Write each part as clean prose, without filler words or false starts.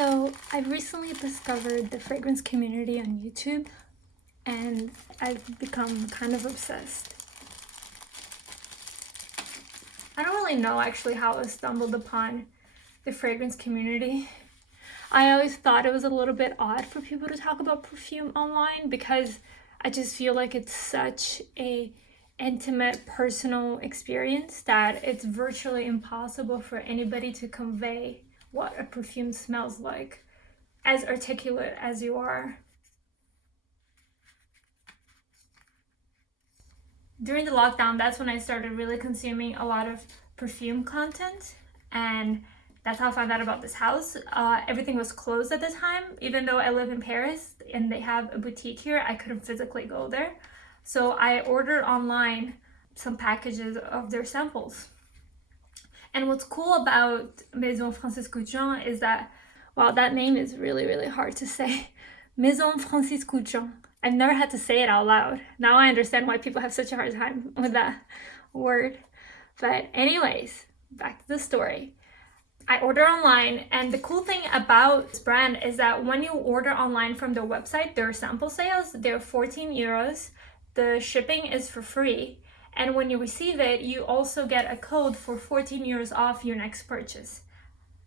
So I've recently discovered the fragrance community on YouTube and I've become kind of obsessed. I don't really know actually how I stumbled upon the fragrance community. I always thought it was a little bit odd for people to talk about perfume online because I just feel like it's such a intimate personal experience that it's virtually impossible for anybody to convey what a perfume smells like as articulate as you are. During the lockdown, that's when I started really consuming a lot of perfume content, and that's how I found out about this house. Everything was closed at the time. Even though I live in Paris and they have a boutique here, I couldn't physically go there. So I ordered online some packages of their samples. And what's cool about Maison Kurkdjian is that, wow, that name is really, really hard to say. Maison Kurkdjian. I've never had to say it out loud. Now I understand why people have such a hard time with that word. But anyways, back to the story. I order online, and the cool thing about this brand is that when you order online from their website, their sample sales, they're 14 euros. The shipping is for free. And when you receive it, you also get a code for 14 euros off your next purchase.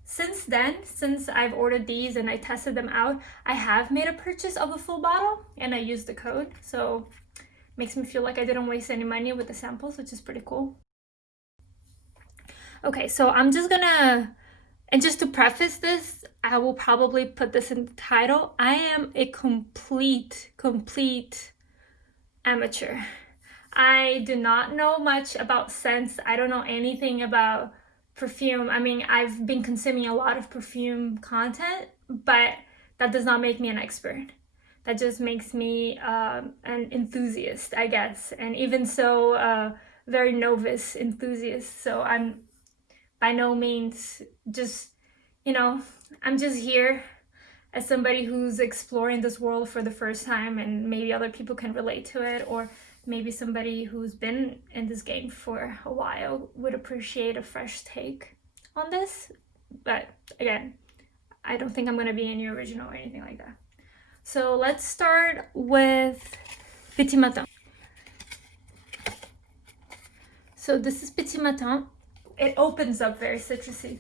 Since then, since I've ordered these and I tested them out, I have made a purchase of a full bottle and I used the code. So it makes me feel like I didn't waste any money with the samples, which is pretty cool. Okay, so I'm just gonna, and just to preface this, I will probably put this in the title. I am a complete amateur. I do not know much about scents. I don't know anything about perfume. I mean, I've been consuming a lot of perfume content, but that does not make me an expert. That just makes me an enthusiast, I guess. And even so, very novice enthusiast. So I'm by no means just, I'm just here as somebody who's exploring this world for the first time, and maybe other people can relate to it, or maybe somebody who's been in this game for a while would appreciate a fresh take on this. But again, I don't think I'm going to be any original or anything like that. So let's start with Petit Matin. So this is Petit Matin. It opens up very citrusy,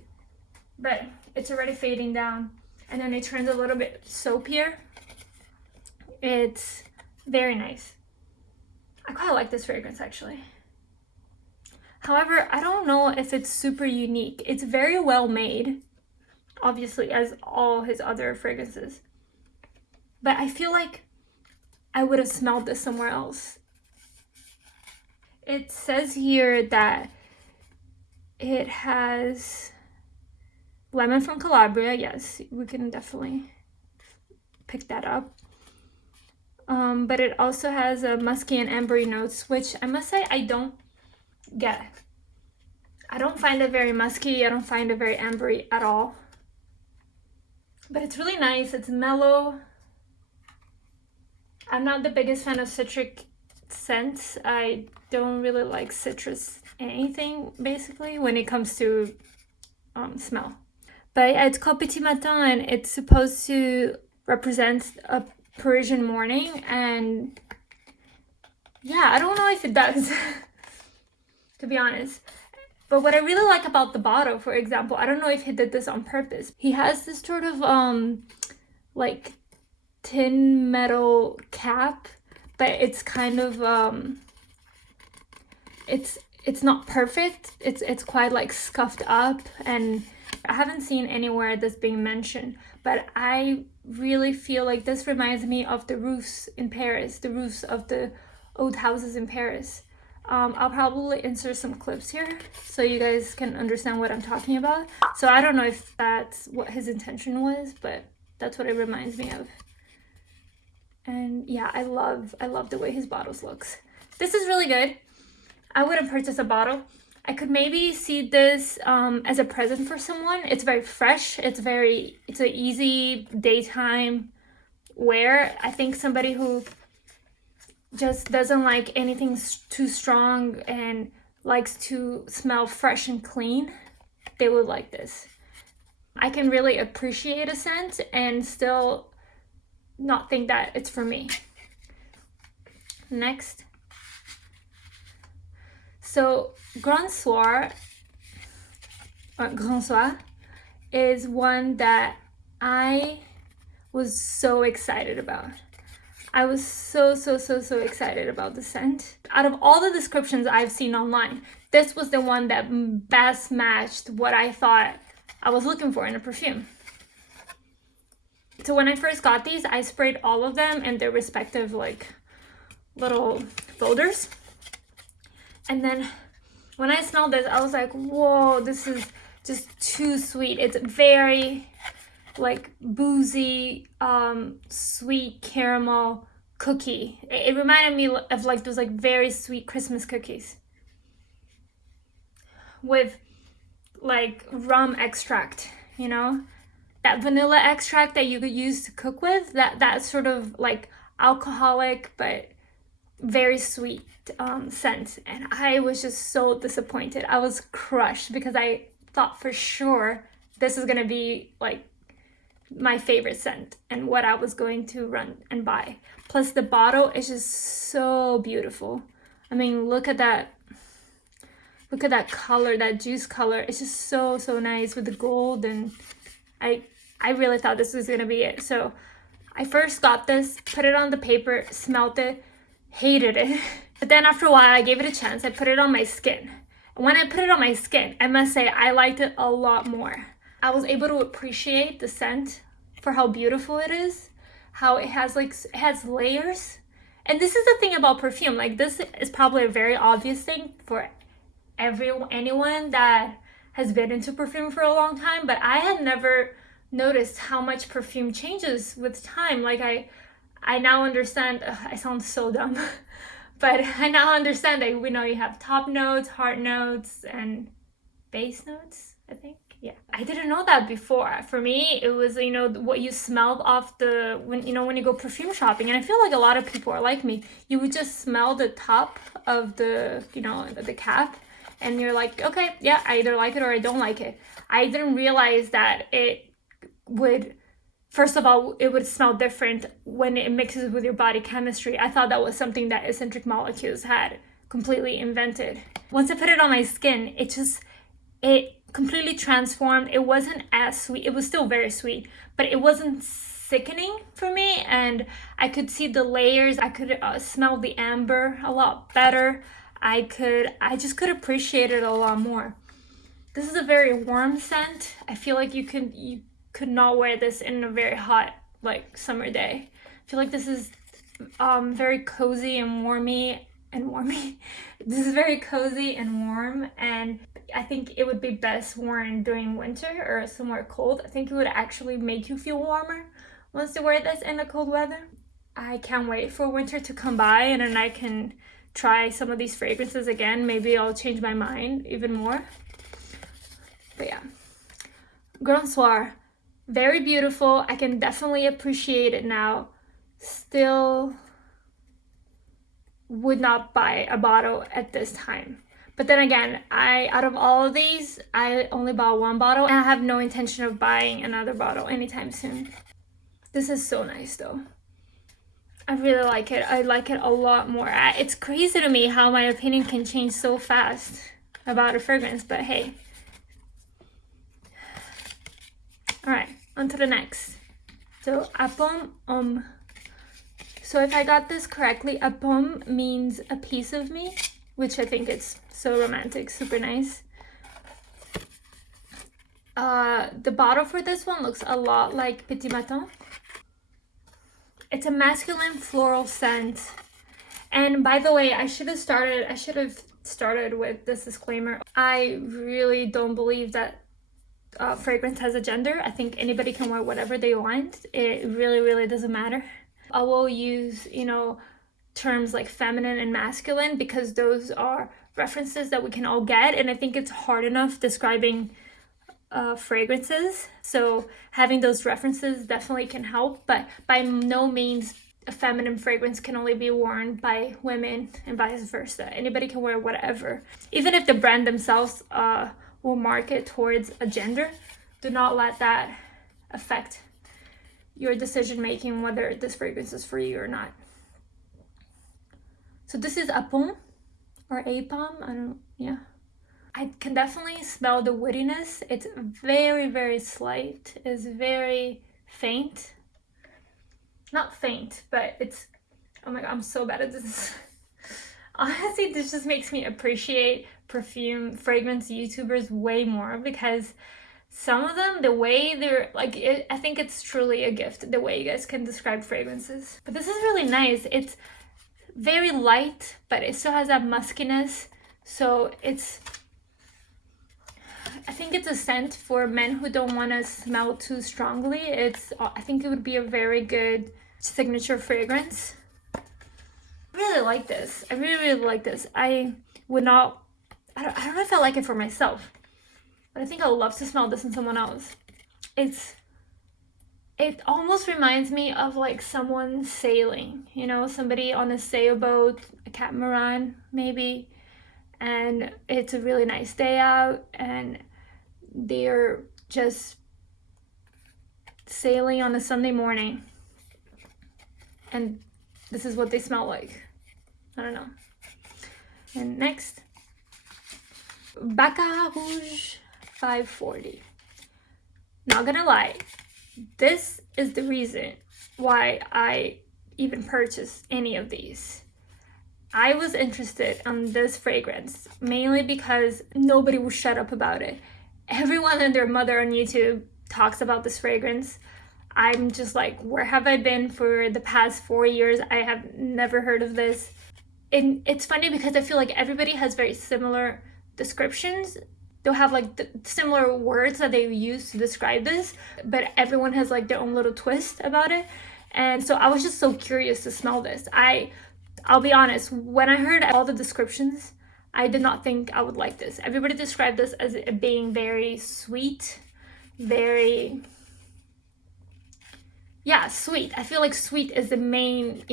but it's already fading down. And then it turns a little bit soapier. It's very nice. I quite like this fragrance actually. However, I don't know if it's super unique. It's very well made, obviously, as all his other fragrances. But I feel like I would have smelled this somewhere else. It says here that it has lemon from Calabria. Yes, we can definitely pick that up. But it also has a musky and ambery notes, which I must say I don't get. I don't find it very musky. I don't find it very ambery at all. But it's really nice. It's mellow. I'm not the biggest fan of citric scents. I don't really like citrus anything, basically, when it comes to smell. But it's called Petit Matin, and it's supposed to represent a Parisian morning, and yeah, I don't know if it does to be honest. But what I really like about the bottle, for example, I don't know if he did this on purpose. He has this sort of like tin metal cap, but it's kind of it's not perfect. It's quite like scuffed up, and I haven't seen anywhere this being mentioned, but I really feel like this reminds me of the roofs in Paris, the roofs of the old houses in Paris. I'll probably insert some clips here so you guys can understand what I'm talking about. So I don't know if that's what his intention was, but that's what it reminds me of. And yeah, I love the way his bottles looks. This is really good. I wouldn't purchase a bottle. I could maybe see this as a present for someone. It's very fresh. It's an easy daytime wear. I think somebody who just doesn't like anything too strong and likes to smell fresh and clean, they would like this. I can really appreciate a scent and still not think that it's for me. Next. So Grand Soir is one that I was so excited about. I was so excited about the scent. Out of all the descriptions I've seen online, this was the one that best matched what I thought I was looking for in a perfume. So when I first got these, I sprayed all of them in their respective like little folders. And then when I smelled this, I was like, whoa, this is just too sweet. It's very like boozy, sweet caramel cookie. It reminded me of like those like very sweet Christmas cookies with like rum extract, you know, that vanilla extract that you could use to cook with, that sort of like alcoholic but very sweet scent. And I was just so disappointed. I was crushed because I thought for sure this is gonna be like my favorite scent and what I was going to run and buy. Plus the bottle is just so beautiful. I mean, look at that color, that juice color. It's just so nice with the gold, and I really thought this was gonna be it. So I first got this, put it on the paper, smelled it, hated it. But then after a while I gave it a chance. I put it on my skin. And when I put it on my skin, I must say I liked it a lot more. I was able to appreciate the scent for how beautiful it is, how it has layers. And this is the thing about perfume. Like, this is probably a very obvious thing for anyone that has been into perfume for a long time, but I had never noticed how much perfume changes with time. Like, I now understand. I sound so dumb, but I now understand that we know you have top notes, heart notes, and base notes, I think. Yeah, I didn't know that before. For me, it was, you know, what you smelled off when you go perfume shopping. And I feel like a lot of people are like me. You would just smell the top of the cap, and you're like, okay, yeah, I either like it or I don't like it. I didn't realize that it would, first of all, it would smell different when it mixes with your body chemistry. I thought that was something that eccentric molecules had completely invented. Once I put it on my skin, it completely transformed. It wasn't as sweet. It was still very sweet, but it wasn't sickening for me, and I could see the layers. I could smell the amber a lot better. I just could appreciate it a lot more. This is a very warm scent. I feel like you could not wear this in a very hot like summer day. I feel like this is very cozy and warmy. This is very cozy and warm, and I think it would be best worn during winter or somewhere cold. I think it would actually make you feel warmer once you wear this in the cold weather. I can't wait for winter to come by, and then I can try some of these fragrances again. Maybe I'll change my mind even more. But yeah, Grand Soir, very beautiful. I can definitely appreciate it now. Still would not buy a bottle at this time. But then again, out of all of these, I only bought one bottle, and I have no intention of buying another bottle anytime soon. This is so nice though. I really like it. I like it a lot more. It's crazy to me how my opinion can change so fast about a fragrance, but hey. Alright, on to the next. So, APOM, homme. So if I got this correctly, APOM means a piece of me, which I think it's so romantic, super nice. The bottle for this one looks a lot like Petit Matin. It's a masculine floral scent. And by the way, I should have started with this disclaimer. I really don't believe that fragrance has a gender. I think anybody can wear whatever they want. It really doesn't matter. I will use, terms like feminine and masculine because those are references that we can all get, and I think it's hard enough describing fragrances, so having those references definitely can help. But by no means a feminine fragrance can only be worn by women and vice versa. Anybody can wear whatever, even if the brand themselves will market towards a gender. do not let that affect your decision making whether this fragrance is for you or not. So this is APOM or APOM, I can definitely smell the woodiness. It's very, very slight. It's very faint. Not faint, but it's, oh my god, I'm so bad at this. Honestly, this just makes me appreciate fragrance YouTubers way more, because some of them, the way they're like, I think it's truly a gift, the way you guys can describe fragrances. But this is really nice. It's very light, but it still has that muskiness. So I think it's a scent for men who don't want to smell too strongly. I think it would be a very good signature fragrance. I really like this. I really, really like this. I don't know if I like it for myself, but I think I would love to smell this in someone else. It almost reminds me of like someone sailing, you know, somebody on a sailboat, a catamaran maybe, and it's a really nice day out and they're just sailing on a Sunday morning, and this is what they smell like. I don't know. And next, Baccarat Rouge 540. Not gonna lie, this is the reason why I even purchased any of these. I was interested in this fragrance mainly because nobody will shut up about it. Everyone and their mother on YouTube talks about this fragrance. I'm just like, where have I been for the past 4 years? I have never heard of this. And it's funny because I feel like everybody has very similar descriptions. They'll have like similar words that they use to describe this, but everyone has like their own little twist about it. And so I was just so curious to smell this. I'll be honest, when I heard all the descriptions, I did not think I would like this. Everybody described this as it being very sweet, very, yeah, sweet. I feel like sweet is the main,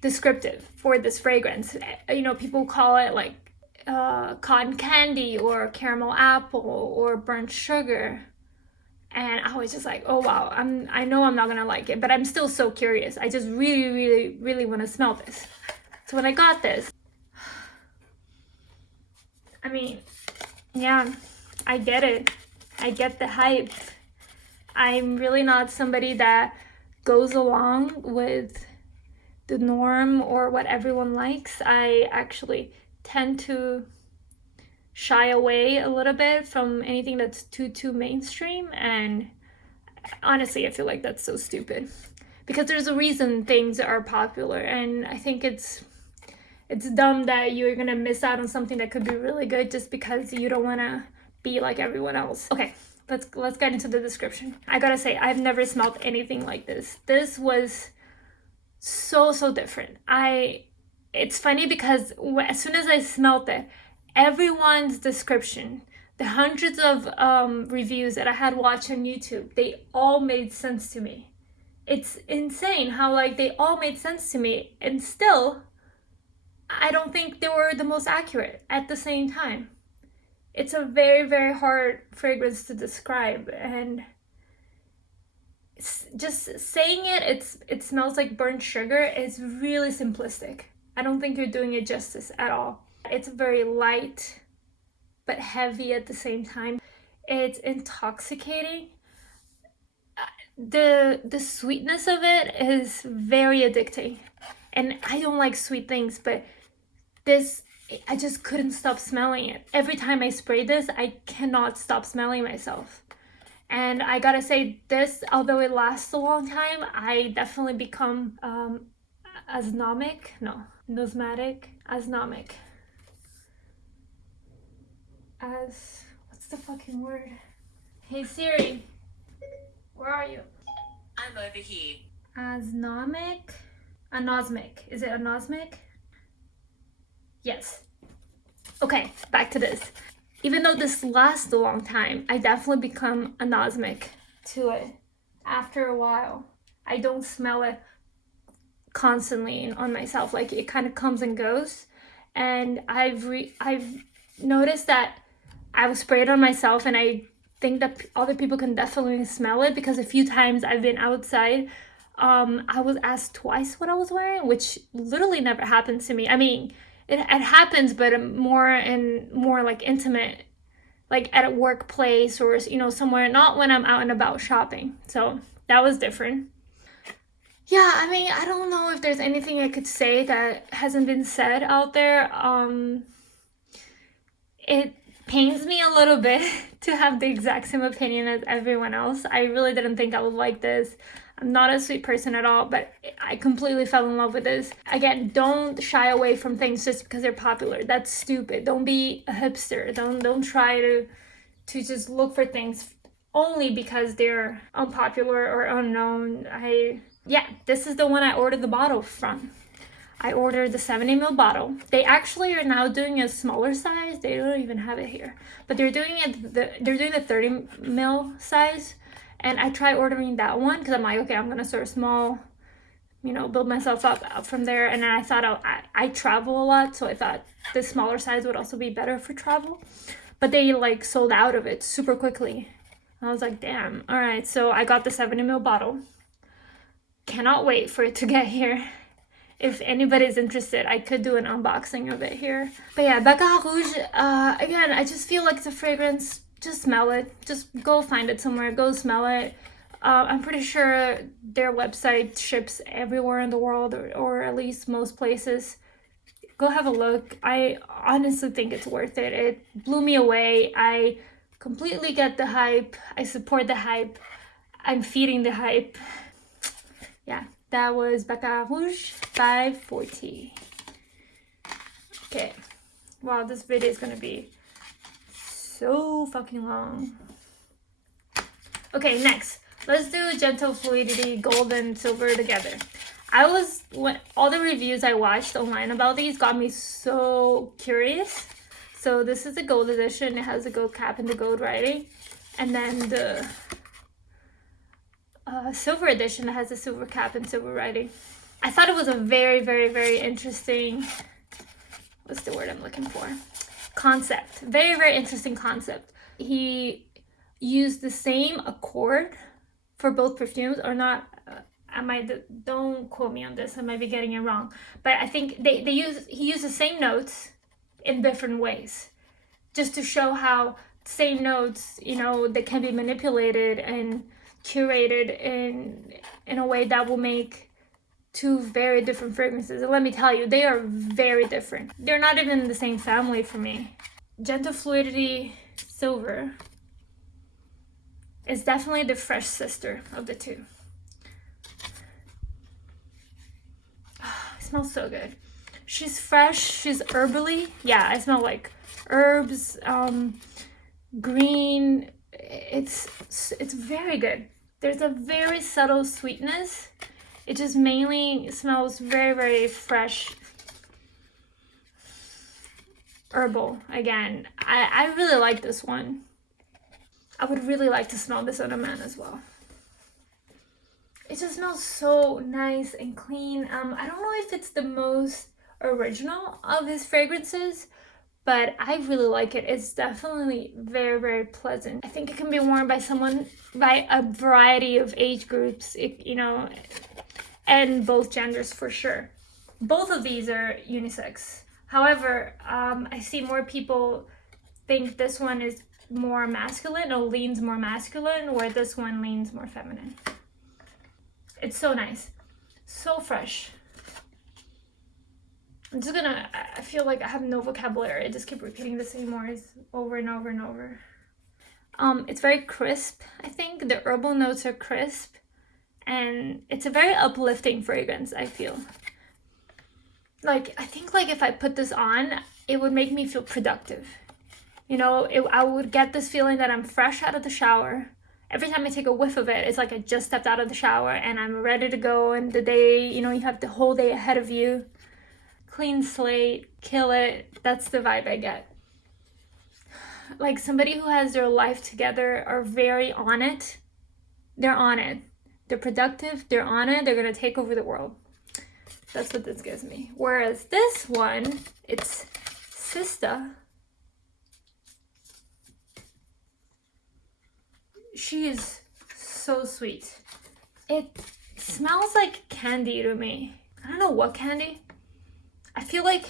descriptive for this fragrance. People call it like cotton candy or caramel apple or burnt sugar. And I was just like, oh wow, I know I'm not gonna like it, but I'm still so curious. I just really, really, really want to smell this. So when I got this, I mean, yeah, I get it. I get the hype. I'm really not somebody that goes along with the norm or what everyone likes. I actually tend to shy away a little bit from anything that's too mainstream, and honestly I feel like that's so stupid, because there's a reason things are popular, and I think it's dumb that you're gonna miss out on something that could be really good just because you don't want to be like everyone else. Okay, let's get into the description. I gotta say, I've never smelled anything like this. This was so different. It's funny because as soon as I smelled it, everyone's description, the hundreds of reviews that I had watched on YouTube, they all made sense to me. It's insane how like they all made sense to me, and still I don't think they were the most accurate at the same time. It's a very, very hard fragrance to describe, and it's just saying it smells like burnt sugar is really simplistic. I don't think you're doing it justice at all. It's very light but heavy at the same time. It's intoxicating. The sweetness of it is very addicting, and I don't like sweet things, but this, I just couldn't stop smelling it. Every time I spray this, I cannot stop smelling myself. And I gotta say, this, although it lasts a long time, I definitely become asthmatic. What's the fucking word? Hey Siri, where are you? I'm over here. Anosmic? Is it anosmic? Yes. Okay, back to this. Even though this lasts a long time, I definitely become anosmic to it after a while. I don't smell it constantly on myself. Like, it kind of comes and goes. And I've noticed that I will spray it on myself and I think that other people can definitely smell it, because a few times I've been outside, I was asked twice what I was wearing, which literally never happens to me. I mean, it happens, but more like intimate, like at a workplace or, you know, somewhere, not when I'm out and about shopping. So that was different. Yeah, I mean, I don't know if there's anything I could say that hasn't been said out there. It pains me a little bit to have the exact same opinion as everyone else. I really didn't think I would like this. I'm not a sweet person at all, but I completely fell in love with this. Again, don't shy away from things just because they're popular. That's stupid. Don't be a hipster. Don't try to just look for things only because they're unpopular or unknown. Yeah, this is the one I ordered the bottle from. I ordered the 70ml bottle. They actually are now doing a smaller size. They don't even have it here, but they're doing the 30ml size. And I tried ordering that one because I'm like, okay, I'm gonna start small, you know, build myself up from there. And then I thought I travel a lot, so I thought the smaller size would also be better for travel. But they like sold out of it super quickly. I was like, damn. All right, so I got the 70ml bottle. Cannot wait for it to get here. If anybody's interested, I could do an unboxing of it here. But yeah, Baccarat Rouge, again, I just feel like it's a fragrance. Just smell it. Just go find it somewhere. Go smell it. I'm pretty sure their website ships everywhere in the world, or at least most places. Go have a look. I honestly think it's worth it. It blew me away. I completely get the hype. I support the hype. I'm feeding the hype. Yeah, that was Baccarat Rouge 540. Okay. Wow, this video is gonna be so fucking long. Okay, next. Let's do Gentle Fluidity Gold and Silver together. When all the reviews I watched online about these got me so curious. So this is the gold edition. It has the gold cap and the gold writing. And then the silver edition that has a silver cap and silver writing. I thought it was a very, very, very interesting, what's the word I'm looking for? Concept. Very, very interesting concept. He used the same accord for both perfumes, or not. Don't quote me on this. I might be getting it wrong. But I think he used the same notes in different ways, just to show how same notes, you know, they can be manipulated and curated in a way that will make two very different fragrances. And let me tell you, they are very different. They're not even in the same family for me. Gentle Fluidity Silver is definitely the fresh sister of the two. It smells so good. She's fresh, she's herbally. Yeah, I smell like herbs, green. It's very good. There's a very subtle sweetness. It just mainly smells very, very fresh, herbal. Again, I really like this one. I would really like to smell this on a man as well. It just smells so nice and clean. I don't know if it's the most original of his fragrances, but I really like it. It's definitely very, very pleasant. I think it can be worn by a variety of age groups, you know, and both genders for sure. Both of these are unisex. However, I see more people think this one is more masculine or leans more masculine, where this one leans more feminine. It's so nice, so fresh. I feel like I have no vocabulary. I just keep repeating the same words over and over and over. It's very crisp. I think the herbal notes are crisp, and it's a very uplifting fragrance, I feel. Like, I think like if I put this on, it would make me feel productive. You know, I would get this feeling that I'm fresh out of the shower. Every time I take a whiff of it, it's like I just stepped out of the shower and I'm ready to go, and the day, you know, you have the whole day ahead of you. Clean slate, kill it. That's the vibe I get. Like somebody who has their life together, are very on it. They're on it. They're productive. They're on it. They're going to take over the world. That's what this gives me. Whereas this one, it's Sista. She is so sweet. It smells like candy to me. I don't know what candy. I feel like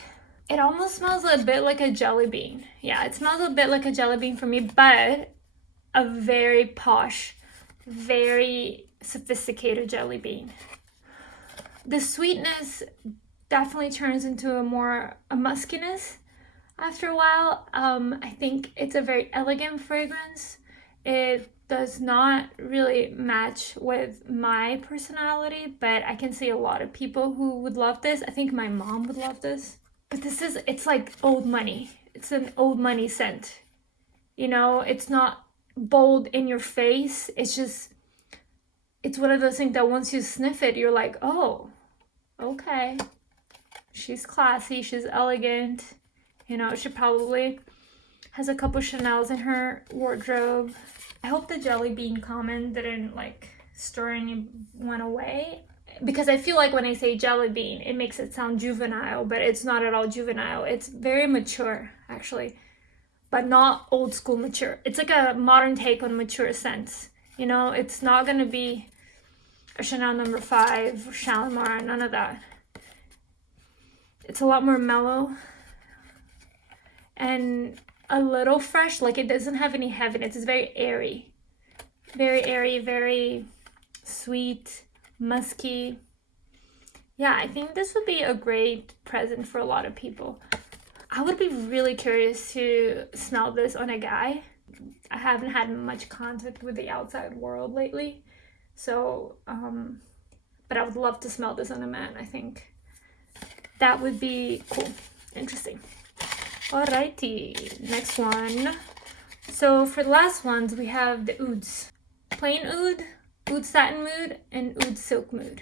it almost smells a bit like a jelly bean. Yeah, it smells a bit like a jelly bean for me, but a very posh, very sophisticated jelly bean. The sweetness definitely turns into a muskiness after a while. I think it's a very elegant fragrance. It does not really match with my personality, but I can see a lot of people who would love this. I think my mom would love this. But it's like old money. It's an old money scent. You know, it's not bold in your face. It's one of those things that once you sniff it, you're like, oh, okay. She's classy, she's elegant. You know, she probably has a couple Chanels in her wardrobe. I hope the jelly bean comment didn't like stir anyone away. Because I feel like when I say jelly bean, it makes it sound juvenile, but it's not at all juvenile. It's very mature, actually, but not old school mature. It's like a modern take on mature scents. You know, it's not gonna be a Chanel No. 5 or Shalimar, none of that. It's a lot more mellow and a little fresh. Like, it doesn't have any heaviness. It's very airy, very sweet, musky. Yeah, I think this would be a great present for a lot of people. I would be really curious to smell this on a guy. I haven't had much contact with the outside world lately, so but I would love to smell this on a man. I think that would be cool, interesting. Alrighty, next one. So for the last ones, we have the ouds. Plain oud, oud satin mood, and oud silk mood.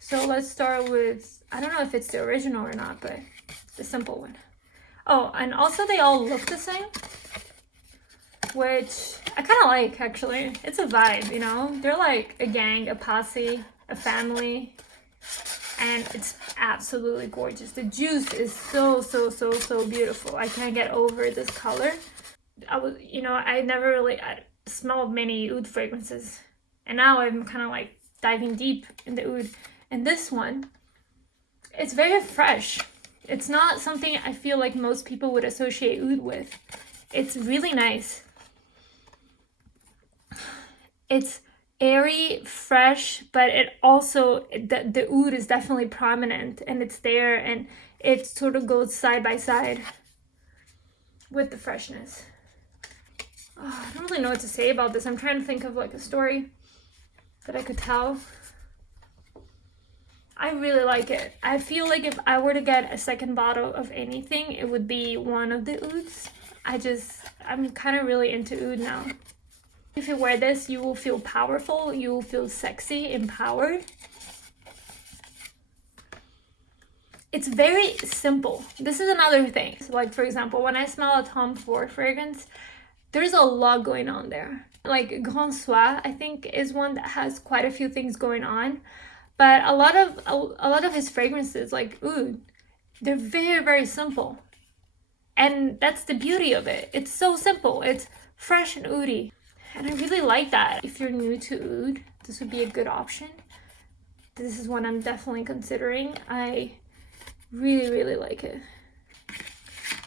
So let's start with, I don't know if it's the original or not, but the simple one. Oh, and also they all look the same, which I kind of like, actually. It's a vibe, you know? They're like a gang, a posse, a family, and it's absolutely gorgeous. The juice is so beautiful. I can't get over this color. I never really smelled many oud fragrances, and now I'm kind of like diving deep in the oud. And this one, it's very fresh. It's not something I feel like most people would associate oud with. It's really nice. It's airy, fresh, but it also, the oud is definitely prominent, and it's there, and it sort of goes side by side with the freshness. Oh, I don't really know what to say about this. I'm trying to think of like a story that I could tell. I really like it. I feel like if I were to get a second bottle of anything, it would be one of the ouds. I'm kind of really into oud now. If you wear this, you will feel powerful, you will feel sexy, empowered. It's very simple. This is another thing. So like, for example, when I smell a Tom Ford fragrance, there's a lot going on there. Like Grand Soir, I think, is one that has quite a few things going on. But a lot of his fragrances, like oud, they're very simple. And that's the beauty of it. It's so simple. It's fresh and oudy. And I really like that. If you're new to oud, this would be a good option. This is one I'm definitely considering. I really like it.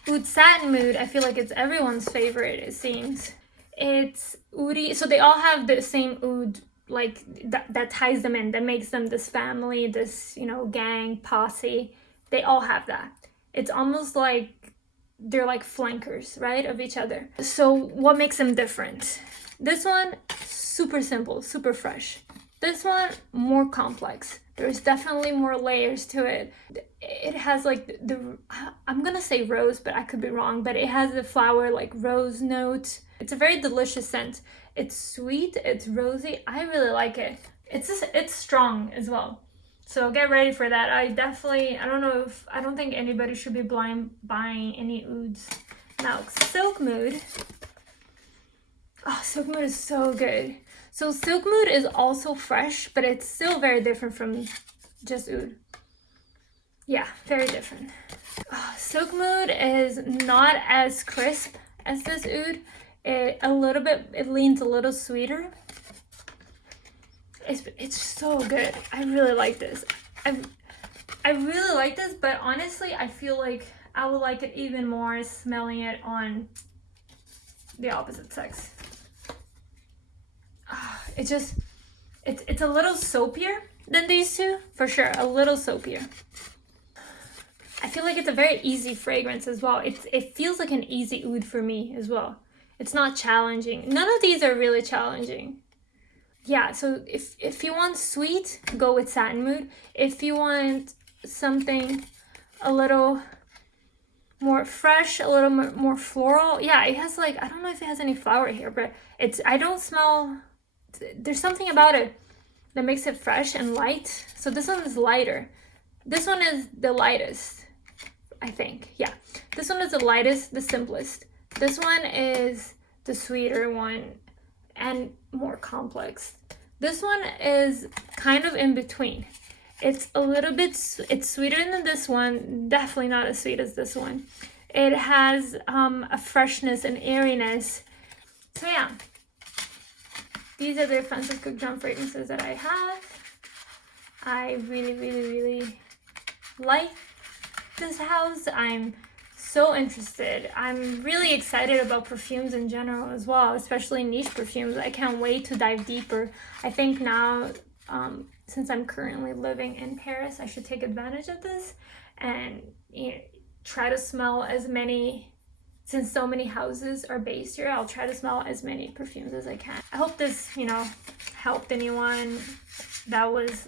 Oud satin mood, I feel like it's everyone's favorite, it seems. It's oudy. So they all have the same oud, like that ties them in, that makes them this family, this, you know, gang, posse. They all have that. It's almost like they're like flankers, right, of each other. So what makes them different? This one, super simple, super fresh. This one, more complex. There's definitely more layers to it. It has like I'm gonna say rose, but I could be wrong, but it has the flower like rose note. It's a very delicious scent. It's sweet, it's rosy. I really like it. It's strong as well. So get ready for that. I don't think anybody should be blind buying any ouds. Now, Silk Mood. Oh, Silk Mood is so good. So Silk Mood is also fresh, but it's still very different from just oud. Yeah, very different. Oh, Silk Mood is not as crisp as this oud. It leans a little sweeter. It's so good. I really like this. I really like this, but honestly, I feel like I would like it even more smelling it on the opposite sex. It's a little soapier than these two, for sure. A little soapier. I feel like it's a very easy fragrance as well. It feels like an easy oud for me as well. It's not challenging. None of these are really challenging. Yeah, so if you want sweet, go with Satin Mood. If you want something a little more fresh, a little more floral, yeah, it has like, I don't know if it has any flower here, but I don't smell, there's something about it that makes it fresh and light. So this one is lighter. This one is the lightest, I think. Yeah, this one is the lightest, the simplest. This one is the sweeter one and more complex. This one is kind of in between. It's a little bit, it's sweeter than this one, definitely not as sweet as this one. It has a freshness and airiness. So yeah, these are the Francis Kurkdjian fragrances that I have. I really, really, really like this house. I'm so interested. I'm really excited about perfumes in general as well, especially niche perfumes. I can't wait to dive deeper. I think now, since I'm currently living in Paris, I should take advantage of this and try to smell as many, since so many houses are based here, I'll try to smell as many perfumes as I can. I hope this, helped anyone that was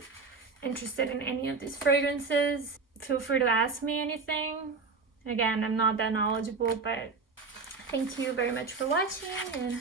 interested in any of these fragrances. Feel free to ask me anything. Again, I'm not that knowledgeable, but thank you very much for watching, and